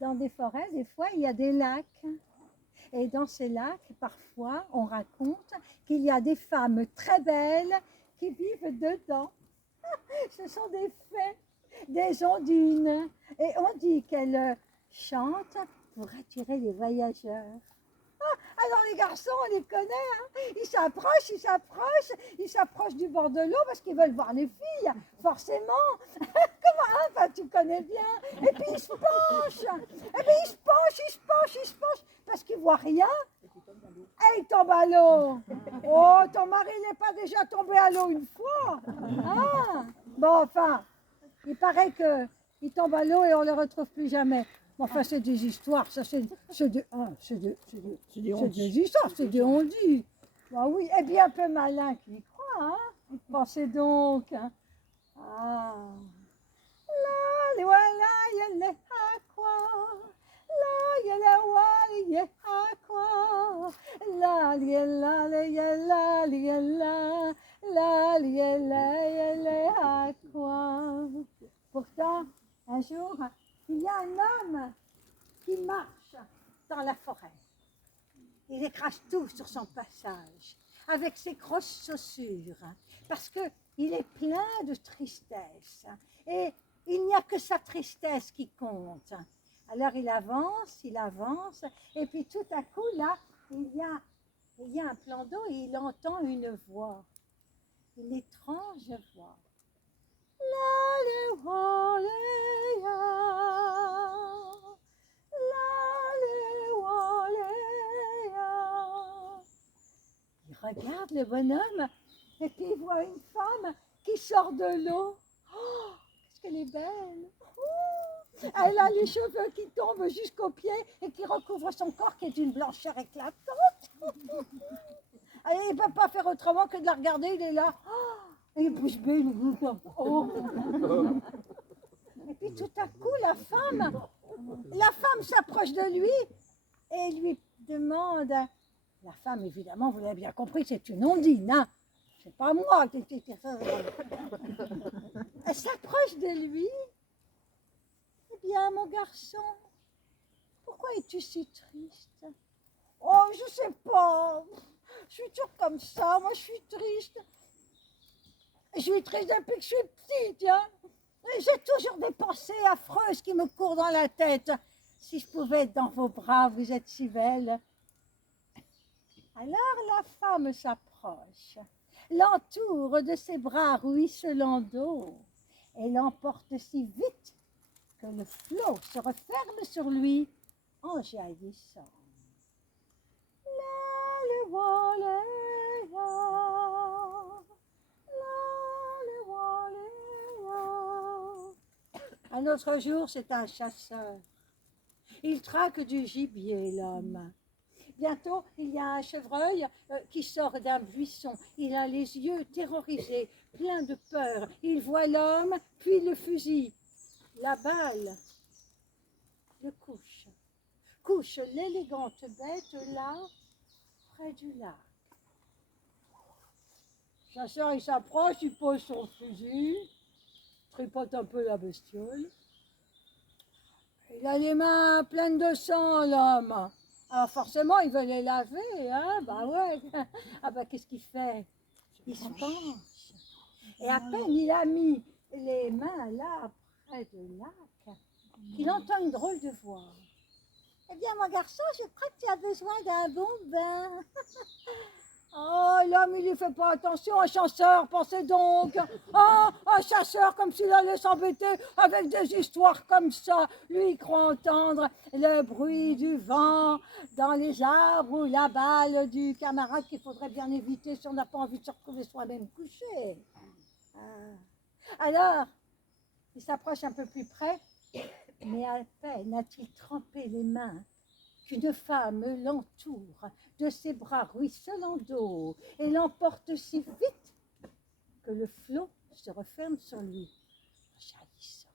Dans des forêts, des fois, il y a des lacs. Et dans ces lacs, parfois, on raconte qu'il y a des femmes très belles qui vivent dedans. Ce sont des fées, des ondines. Et on dit qu'elles chantent pour attirer les voyageurs. Alors les garçons, on les connaît, hein. Ils s'approchent du bord de l'eau parce qu'ils veulent voir les filles, forcément. Comment, hein, enfin, tu connais bien. Et puis ils se penchent, et puis ils se penchent, parce qu'ils voient rien. Et ils tombent à l'eau. Oh, ton mari n'est pas déjà tombé à l'eau une fois, hein? Bon, enfin, il paraît qu'il tombe à l'eau et on ne le retrouve plus jamais. Enfin, c'est des histoires, ça c'est des histoires, c'est des on-dit. Bah oui, et bien un peu malin qui y croit, hein. Pensez donc. Hein. Ah. La voilà, y'a quoi. La y'a wali y'a quoi. La y'a la y'a la y'a la quoi. Pourtant, un jour, il y a un homme qui marche dans la forêt. Il écrase tout sur son passage, avec ses grosses chaussures, parce qu'il est plein de tristesse. Et il n'y a que sa tristesse qui compte. Alors il avance, et puis tout à coup, là, il y a un plan d'eau et il entend une voix, une étrange voix. Il regarde le bonhomme et puis il voit une femme qui sort de l'eau. Oh, qu'est-ce qu'elle est belle! Oh, elle a les cheveux qui tombent jusqu'aux pieds et qui recouvrent son corps qui est d'une blancheur éclatante. Allez, il ne peut pas faire autrement que de la regarder, il est là. Oh, et il bouge bée, oh. Et puis tout à coup, la femme s'approche de lui et lui demande, la femme évidemment, vous l'avez bien compris, c'est une ondine, hein. C'est pas moi qui elle s'approche de lui. Eh bien, mon garçon, pourquoi es-tu si triste? Oh, je sais pas, je suis toujours comme ça, moi je suis triste. Je suis triste depuis que je suis petite, hein. J'ai toujours des pensées affreuses qui me courent dans la tête. Si je pouvais être dans vos bras, vous êtes si belle. Alors la femme s'approche, l'entoure de ses bras ruisselants d'eau et l'emporte si vite que le flot se referme sur lui en jaillissant. Un autre jour, c'est un chasseur. Il traque du gibier, l'homme. Bientôt, il y a un chevreuil qui sort d'un buisson. Il a les yeux terrorisés, pleins de peur. Il voit l'homme, puis le fusil. La balle le couche. Couche l'élégante bête là, près du lac. Le chasseur, il s'approche, il pose son fusil, tripote un peu la bestiole. Il a les mains pleines de sang, l'homme. Alors forcément, il veut les laver, hein? Bah ouais. Ah bah qu'est-ce qu'il fait? Il se penche. Et à peine il a mis les mains là, près de lac, qu'il entend une drôle de voix. Eh bien, mon garçon, je crois que tu as besoin d'un bon bain. Oh, l'homme, il ne fait pas attention, un chasseur, pensez donc. Oh, un chasseur comme s'il allait s'embêter avec des histoires comme ça. Lui, il croit entendre le bruit du vent dans les arbres ou la balle du camarade qu'il faudrait bien éviter si on n'a pas envie de se retrouver soi-même couché. Alors, il s'approche un peu plus près, mais à peine a-t-il trempé les mains qu'une femme l'entoure de ses bras ruisselants d'eau et l'emporte si vite que le flot se referme sur lui en jaillissant.